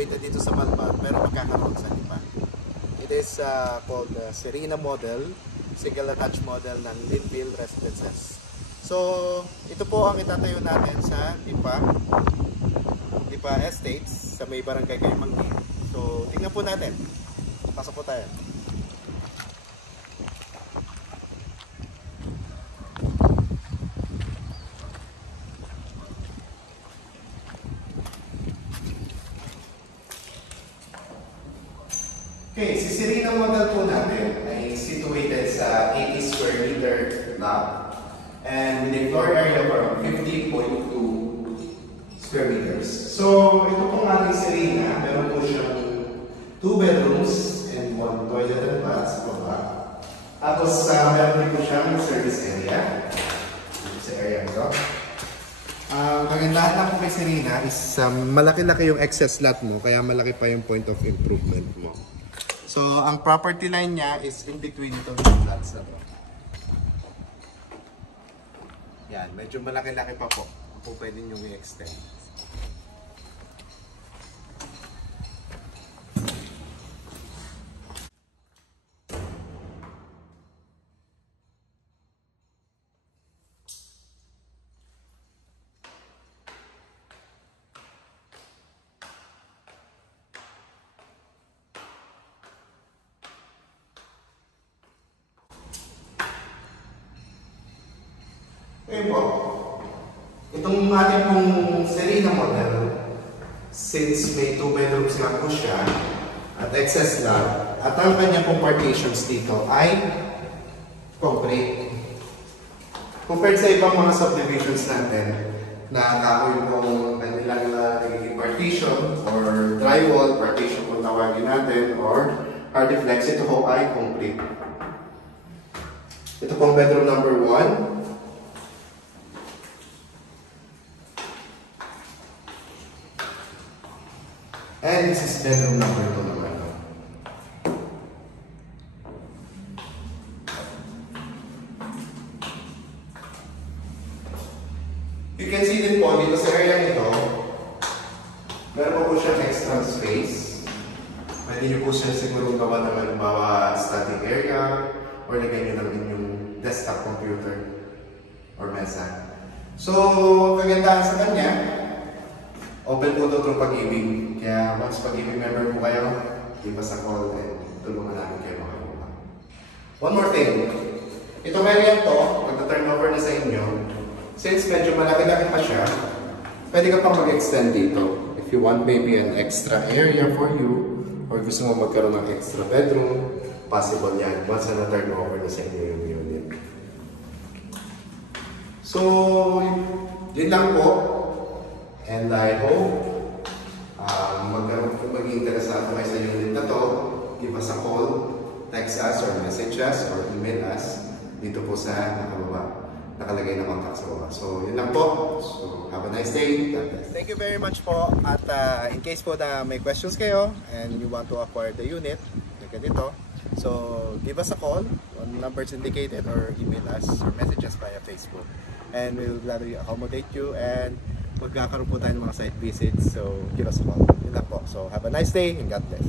situated dito sa Malban, pero magkakaroon sa iba. It is called Serena model, single attached model ng Linville Residences. So, ito po ang itatayo natin sa Lipa Estates sa may barangay Kaymanggi. So, tingnan po natin. Pasok po tayo. Okay, si Serena model po natin ay situated sa 80 square meter lot and with a floor area of around 50.2 square meters. So, ito pong ating Serena, meron po siyang 2 bedrooms and 1 toilet and bath sa baba. Tapos, meron din po siyang service area. Dito sa area nito. Ang kagandahan lang po kay Serena is malaki-laki yung excess lot mo, kaya malaki pa yung point of improvement mo. So, ang property line niya is in between itong flats na to. Yan, medyo malaki-laki pa po. Kung pwede nyo i-extend. Okay po, itong ating pong Serena model, since may 2 bedrooms nga po siya at excess lot, at ang kanyang pong partitions dito ay concrete. Compared sa ibang mga subdivisions natin na kahoy pong kanilang nagiging partition or drywall partition kung tawagin natin or hardiflex, ito po ay concrete. Ito pong bedroom number 1. And this is bedroom number 2 naman. You can see din po dito sa area nito, meron po siyang extra space. Pwede nyo po siya siguro gawa ng halimbawa study area or lagay nyo lang yung desktop computer or mesa. So, kagandahan sa kanya, open po ito through Pag-ibig. Kaya once Pag-ibig member po kayo, give us a call and tulungan namin kayo makakuha. One more thing. Itong area to, pag-turnover na sa inyo, since medyo malaki-laki pa siya, pwede ka pang mag-extend dito. If you want maybe an extra area for you, or gusto mo magkaroon ng extra bedroom, possible yan once na-turnover na sa inyo yung unit. So, yun lang po. And I hope maging interesado kayo sa unit na to, give us a call, text us or message us or email us dito po sa nakalagay na contact sa baba. So yun lang po. So have a nice day. God bless. Thank you very much po. At in case po na may questions kayo and you want to acquire the unit, like dito, so give us a call on numbers indicated or email us or message us via Facebook. And we'll gladly accommodate you and magkakaroon po tayo ng mga site visits, so give us a call. Yun lang po. So have a nice day and God bless.